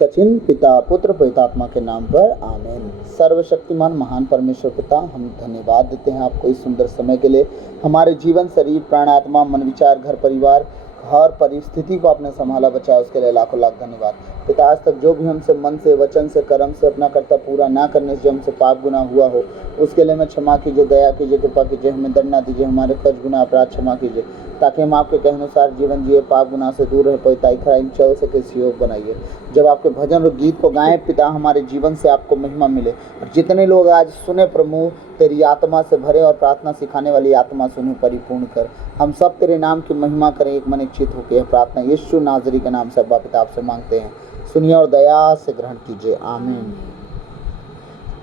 का चिन्ह पिता पुत्र पवित्रात्मा के नाम पर आमीन। सर्वशक्तिमान महान परमेश्वर पिता, हम धन्यवाद देते हैं आपको इस सुंदर समय के लिए। हमारे जीवन, शरीर, प्राण, आत्मा, मन, विचार, घर परिवार, हर परिस्थिति को आपने संभाला, बचाया, उसके लिए लाखों लाख धन्यवाद। पिता, आज तक जो भी हमसे मन से, वचन से, कर्म से अपना कर्तव्य पूरा ना करने से हमसे पाप गुनाह हुआ हो, उसके लिए हमें क्षमा कीजिए, दया कीजिए, कृपा कीजिए, हमें दंड ना दीजिए, हमारे कर्ज गुनाह अपराध क्षमा कीजिए, ताकि हम आपके कहे अनुसार जीवन जिए, पाप गुनाह से दूर रहे, पवित्राई खराई में चल सके, सहयोग बनाइए। जब आपके भजन और गीत को गाएं पिता, हमारे जीवन से आपको महिमा मिले। और जितने लोग आज सुने प्रभु, तेरी आत्मा से भरे और प्रार्थना सिखाने वाली आत्मा से उन्हें परिपूर्ण कर। हम सब तेरे नाम की महिमा करें, एक मन एक चित होकर। प्रार्थना यीशु नाजरी के नाम से अब्बा पिता आपसे मांगते हैं, सुनिए और दया से ग्रहण कीजिए, आमीन।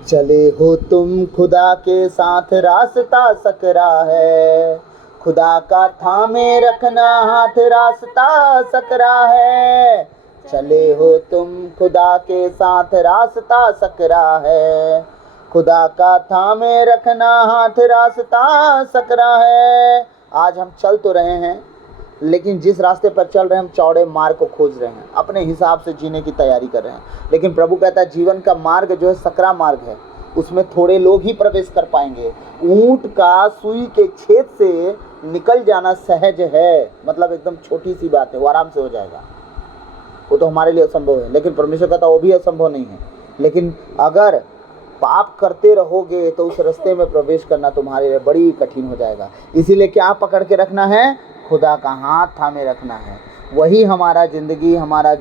चले हो तुम खुदा के साथ, रास्ता सकरा है, खुदा का थामे रखना हाथ, रास्ता सकरा है। चले हो तुम खुदा के साथ, रास्ता सकरा है, खुदा का थामे रखना हाथ, रास्ता सकरा है। आज हम चल तो रहे हैं, लेकिन जिस रास्ते पर चल रहे हैं हम चौड़े मार्ग को खोज रहे हैं, अपने हिसाब से जीने की तैयारी कर रहे हैं। लेकिन प्रभु कहता है जीवन का मार्ग जो है सकरा मार्ग है, उसमें थोड़े लोग ही प्रवेश कर पाएंगे। ऊंट का सुई के छेद से निकल जाना सहज है, मतलब एकदम छोटी सी बात है, वो आराम से हो जाएगा। वो तो हमारे लिए असंभव है, लेकिन परमेश्वर कहता वो भी असंभव नहीं है। लेकिन अगर पाप करते रहोगे तो उस रास्ते में प्रवेश करना तुम्हारे लिए बड़ी कठिन हो जाएगा। इसीलिए क्या पकड़ के रखना है? खुदा का हाथ थामे रखना है। वही हमारा जिंदगी, हमारा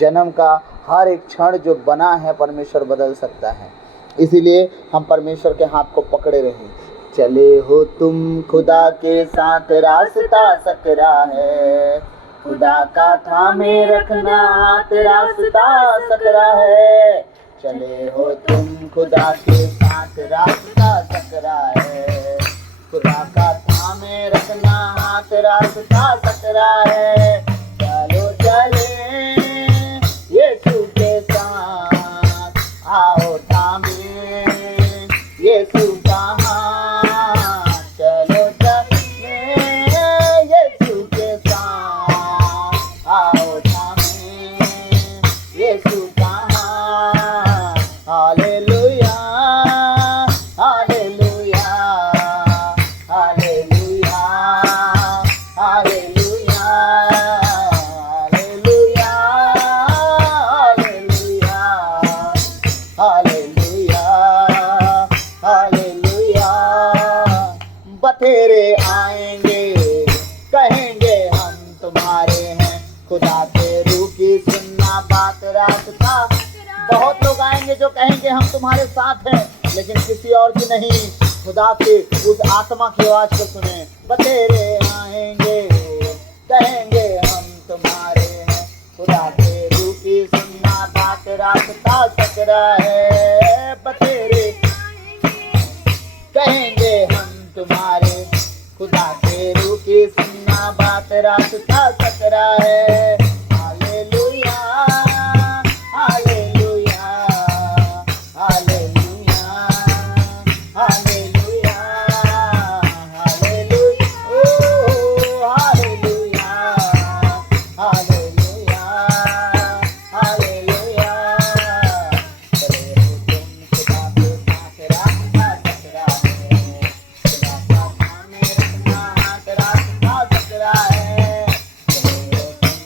जन्म का हर एक क्षण जो बना है परमेश्वर बदल सकता है। इसीलिए हम परमेश्वर के हाथ को पकड़े रहें। चले हो तुम खुदा के साथ, रास्ता सकरा है, खुदा का थामे रखना हाथ, रास्ता सकरा है। चले हो तुम खुदा के साथ, रास्ता सकरा है, खुदा का थामे रखना हाथ, रास्ता सकरा है। चलो चले यीशु के साथ, आओ थामे यीशु का हाथ। चलो चले यीशु के साथ, आओ थामे यीशु का हाथ। Hallelujah hallelujah hallelujah hallelujah hallelujah hallelujah hallelujah. बतेरे आएंगे, कहेंगे हम तुम्हारे हैं, खुदा के रूह की सुनना बात, रास्ता। बहुत लोग आएंगे जो कहेंगे हम तुम्हारे साथ हैं, लेकिन किसी और की नहीं, खुदा के उस आत्मा की आवाज को सुने। बतेरे आएंगे, कहेंगे हम तुम्हारे हैं, खुदा के रूह की सुनना बात, रास्ता सकरा है। बतेरे कहेंगे हम तुम्हारे, खुदा के रूह की सुनना बात, रास्ता सकरा है। Hallelujah hallelujah hallelujah hallelujah hallelujah ओ हालेलुया हालेलुया हालेलुया। चले हो तुम खुदा के साथ, रास्ता सकरा है, खुदा का थामे रखना हाथ, रास्ता सकरा है। चले हो तुम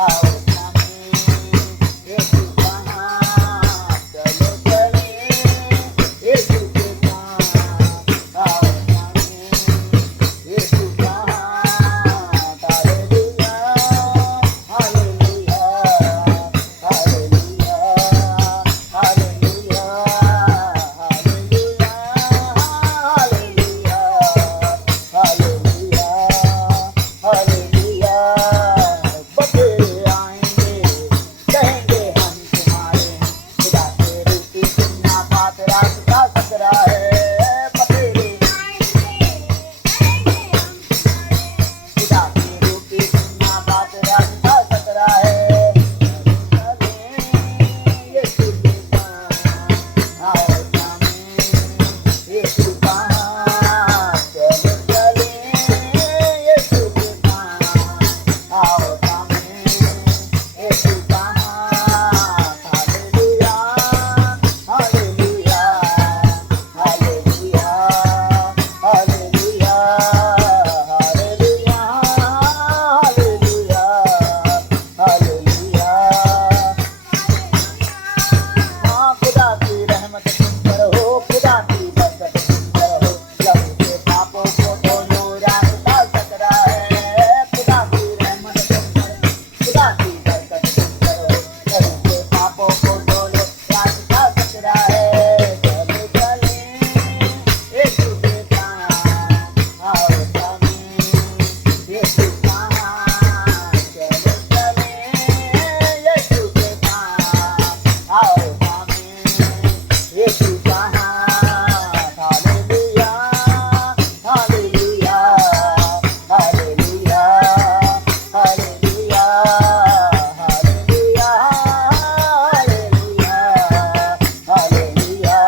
आओ स्वामी यीशु कहाँ चलो चले यीशु के पास आओ स्वामी यीशु कहाँ hallelujah hallelujah hallelujah hallelujah hallelujah hallelujah बतेरे आएंगे कहेंगे हम तुम्हारे खुदा के रूपी सुनना बात रास्ता सकरा है बतेरे खुदा के रूपी सुनना बात रास्ता सकरा है यीशु के पास आओ स्वामी यीशु कहाँ चलो चले यीशु के पास आओ स्वामी यीशु कहाँ hallelujah hallelujah hallelujah hallelujah hallelujah hallelujah हाँ खुदा की रहमत तुम पर हो खुदा की बरकत तुम पर हो लहू के पापों को धो रास्ता सकरा है खुदा की रहमत तुम पर खुदा की बरकत तुम पर हो लहू के पापों को धो रास्ता सकरा है चले चले यीशु के पास आओ स्वामी यीशु कहाँ चलो चले यीशु के पास आओ स्वामी यीशु कहाँ hallelujah hallelujah hallelujah hallelujah hallelujah hallelujah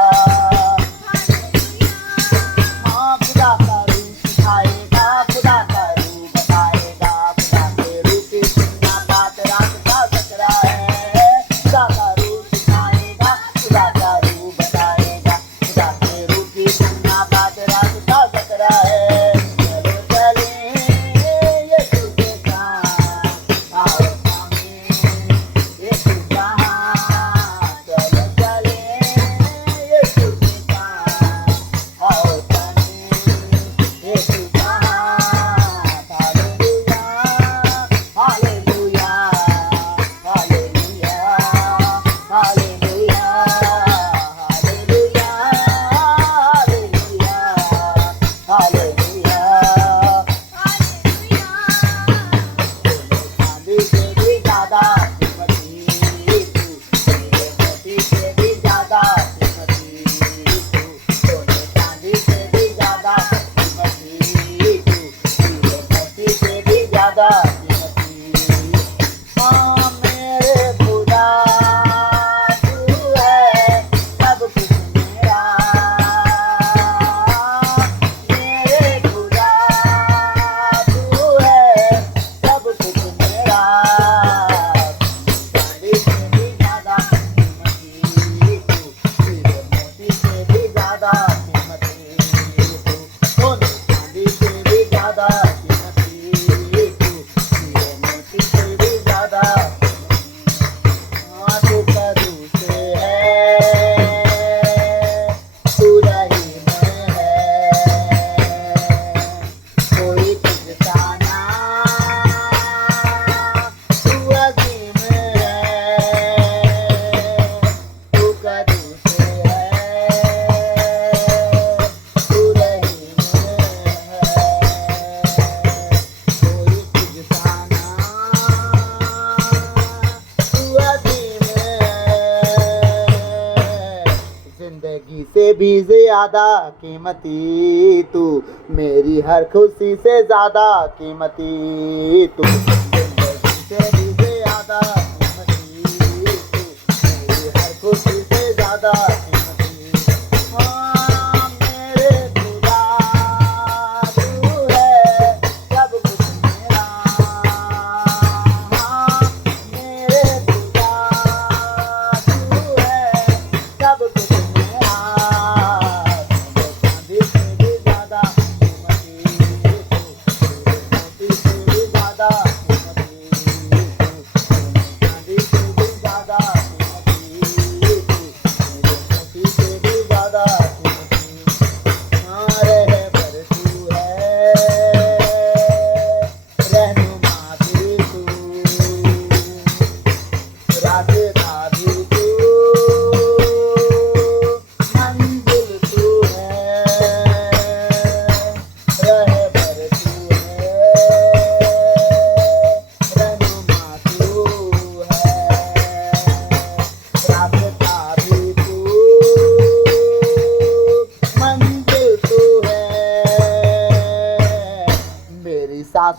हाँ खुदा का रूप सिखाएगा खुदा का रूप बताएगा खुदा के रूप की सुनना बात रास्ता सकरा है खुदा का रूप सिखाएगा खुदा का रूप बताएगा खुदा के रूप की सुनना बात रास्ता सकरा है चलो चले यीशु के पास आओ स्वामी यीशु कहाँ चलो चले यीशु के पास आओ स्वामी यीशु कहाँ hallelujah hallelujah hallelujah hallelujah hallelujah hallelujah चांदी से भी ज्यादा कीमती तू मेरे मोती से भी ज्यादा कीमती तू सोने चांदी से भी ज्यादा कीमती तू मेरे मोती से भी ज्यादा कीमती हाँ मेरे खुदा तू है सब कुछ मेरा मेरे खुदा तू है सब कुछ मेरा चांदी से भी ज्यादा कीमती तू मेरे मोती से भी ज्यादा कीमती तू सोने चांदी से भी ज्यादा कीमती तू मेरे मोती से भी ज्यादा हाँ तू करू से है तू रही में है कोई तुझसा ना तू अजीम है तू करू से है तू रही में है कोई तुझसा ना तू अजीम है जिंदगी से भी ज्यादा कीमती तू मेरी हर खुशी से ज्यादा कीमती तू जिंदगी से भी ज्यादा कीमती तू मेरी हर खुशी से ज्यादा कीमती हाँ मेरे खुदा तू है सब कुछ मेरा हाँ मेरे खुदा तू है सब कुछ मेरा चांदी से भी ज्यादा कीमती तू मोती से भी ज्यादा कीमती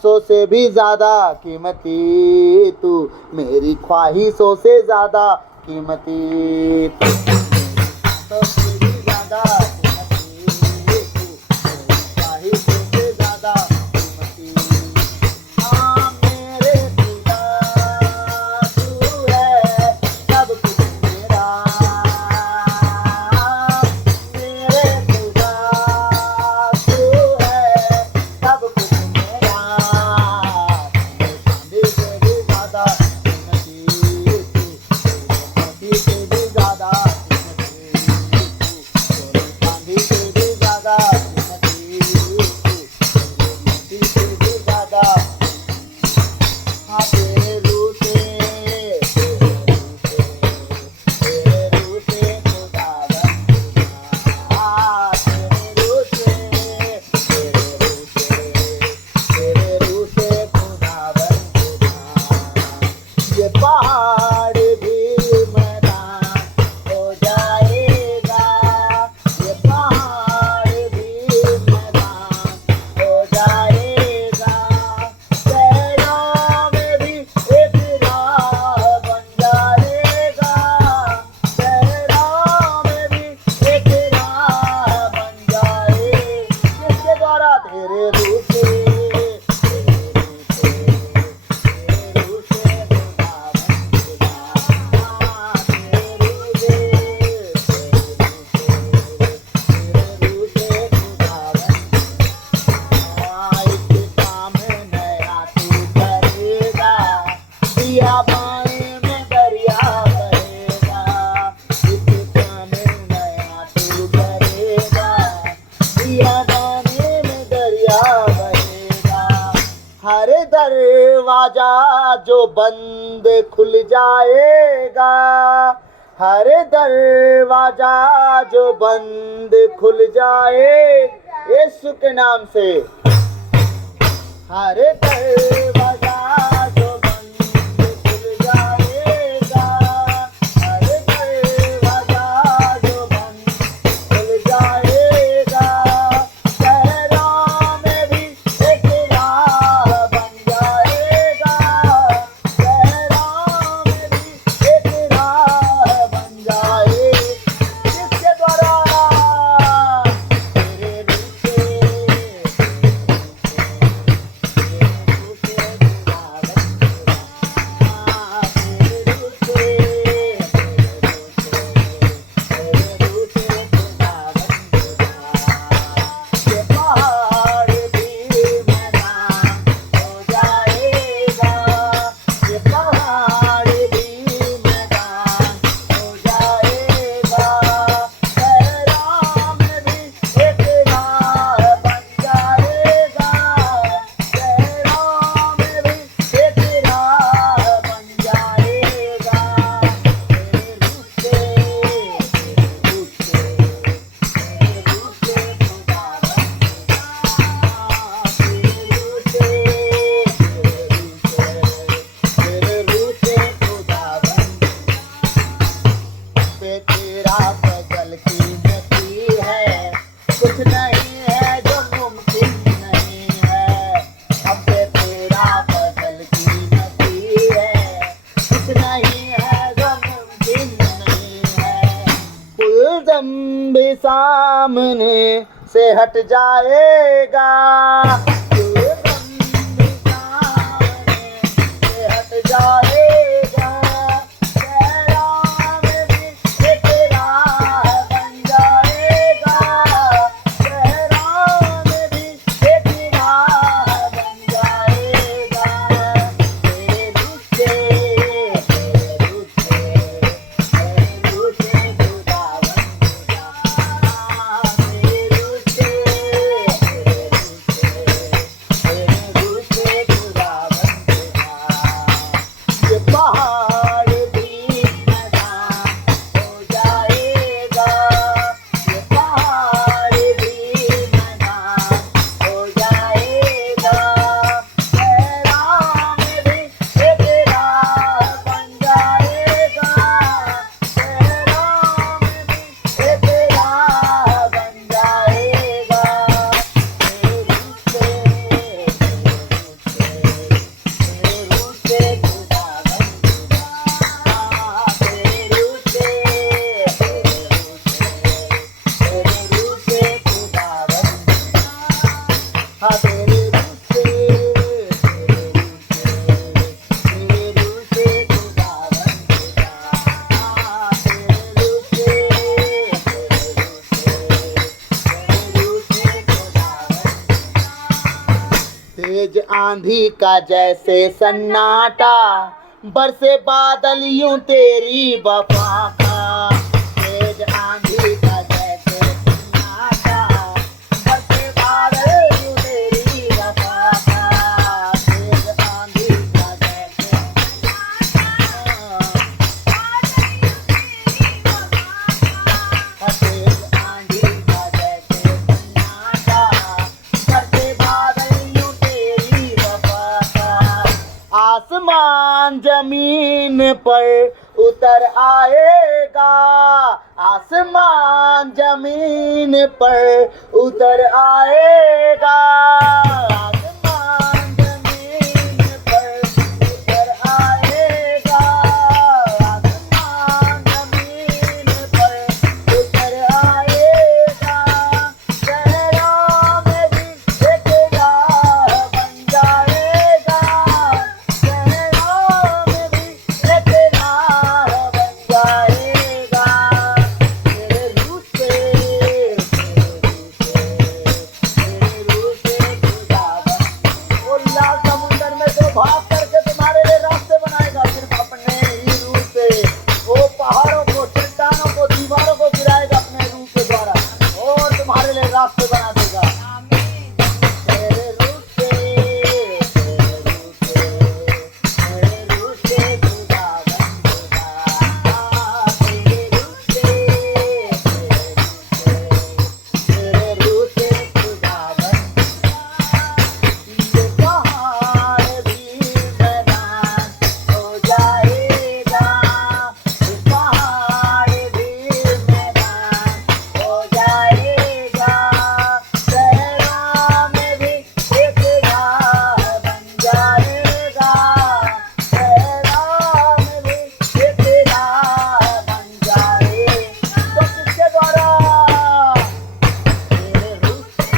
ख्वाहिशों से भी ज़्यादा कीमती तू, मेरी ख्वाहिशों से ज़्यादा कीमती तू, ख्वाहिशों से भी ज़्यादा कीमती तू, मेरी ख्वाहिशों से ज़्यादा कीमती। हाँ मेरे खुदा तू है सब कुछ मेरा, मेरे खुदा तू है सब कुछ मेरा, मेरे चांदी से भी ज़्यादा कीमती तू, मोती से भी ज़्यादा कीमती तू, चांदी से भी ज़्यादा कीमती तू, मोती से भी ज़्यादा। हाँ तेरे रूह से, तेरे रूह से खुदावन खुदा, तेरे रूह से, तेरे रूह से, तेरे रूह से खुदावन खुदा। ये पहाड़ भी मैदान हो जाएगा, ये पहाड़ भी मैदान हो जाएगा, शहरों में भी एक राह बन जाएगा, शहरों में भी एक राह बन जाए, जिसके द्वारा तेरे रूह से, तेरे रूह से, तेरे रूह से खुदावन खुदा, तेरे रूह से, तेरे रूह से खुदावन। एक काम नया तू करेगा, बियाबान में दरिया बहेगा, एक काम नया तू करेगा, बियाबान में दरिया बहेगा। हर दरवाजा जो बंद खुल जाएगा, हर दरवाजा जो बंद खुल जाए, यीशु के नाम से हर दरवाजा जो बंद खुल जाएगा, हर दरवाजा जो बंद खुल जाएगा, शहरों में भी एक राह बन जाएगा, शहरों में भी एक राह बन जाए, जिसके द्वारा तेरे रूह से, भी सामने से हट जाएगा, भी सामने से हट जाएगा, शहरों में भी एक राह बन जाएगा, शहरों में भी एक राह बन जाएगा, तेरे रूह से, तेरे रूह से, तेरे रूह से खुदावन खुदा, तेरे रूह से, तेरे रूह से, आंधी का जैसे सन्नाटा, बरसे बादल यूं तेरी वफा का। तेज आंधी का जैसे सन्नाटा, बरसे बादल यूं तेरी वफा का। तेज आंधी का जैसे तेज आंधी का जैसे सन्नाटा, बरसे बादल यूं तेरी वफा का। आसमान जमीन पर उतर आएगा, आसमान जमीन पर उतर आएगा। आसमान जमीन पर उतर आएगा, आसमान जमीन पर उतर आएगा। शहरों में भी एक राह बन जाएगा, शहरों में भी एक राह बन जाएगा। तेरे रूप से, तेरे रूप से खुदा वो लाल समुंदर में तो भाग करके तुम्हारे लिए रास्ते बनाएगा, सिर्फ अपने ही रूप से। वो पहाड़ों को, चट्टानों को, दीवारों को गिराएगा अपने रूप के द्वारा और तुम्हारे लिए रास्ते बना देगा। तेरे रूप से, तेरे रूप से, तेरे रूप से खुदा बन खुदा। तेरे रूप से, तेरे रूप से खुदा बन। ये पहाड़ भी मैदान हो जाएगा, ये पहाड़ भी मैदान हो जाएगा। शहरों में भी एक राह बन जाएगा, शहरों में भी एक राह बन जाएगा। तो किसके द्वारा? तेरे रूप से,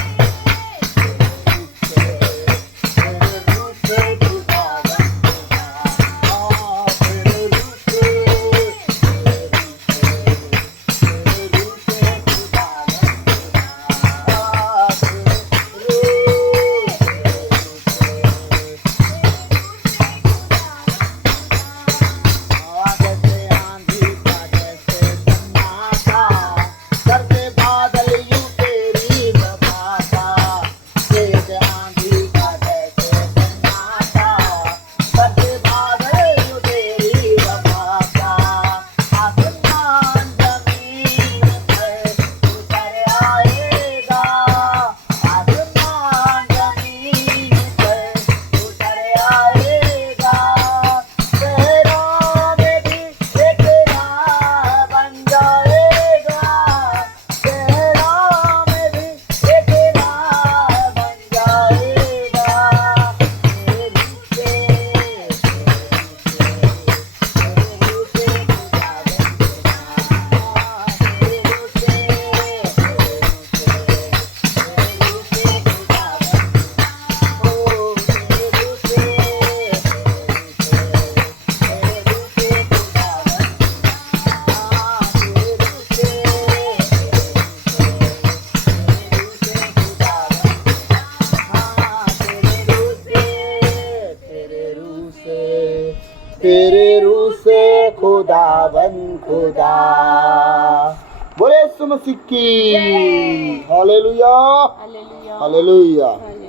तेरे रूप से खुदा बन खुदा। तेरे रूप से, तेरे रूप से खुदा बन खुदा। जैसे आंधी का जैसे सन्नाटा, करते बादल यूं तेरी वफा का। तेज आंधी का जैसे सन्नाटा, करते बादल यूं तेरी वफा का। आसमान जमीन पर उतर आएगा, आसमान जमीन पर उतर आएगा। शहरों में भी एक राह बन जाएगा, शहरों में भी एक राह बन जाएगा। तेरे रूप से, तेरे रूप से खुदा बन खुदा। तेरे रूप से, तेरे रूप से खुदा बन ओ तेरे रूप से, तेरे रूप से खुदा बन। तेरे रूप से, तेरे रूप से खुदा बन खुदा। बोले यीशु मसीह की हालेलुया, हालेलुया हालेलुया। हालेलुया।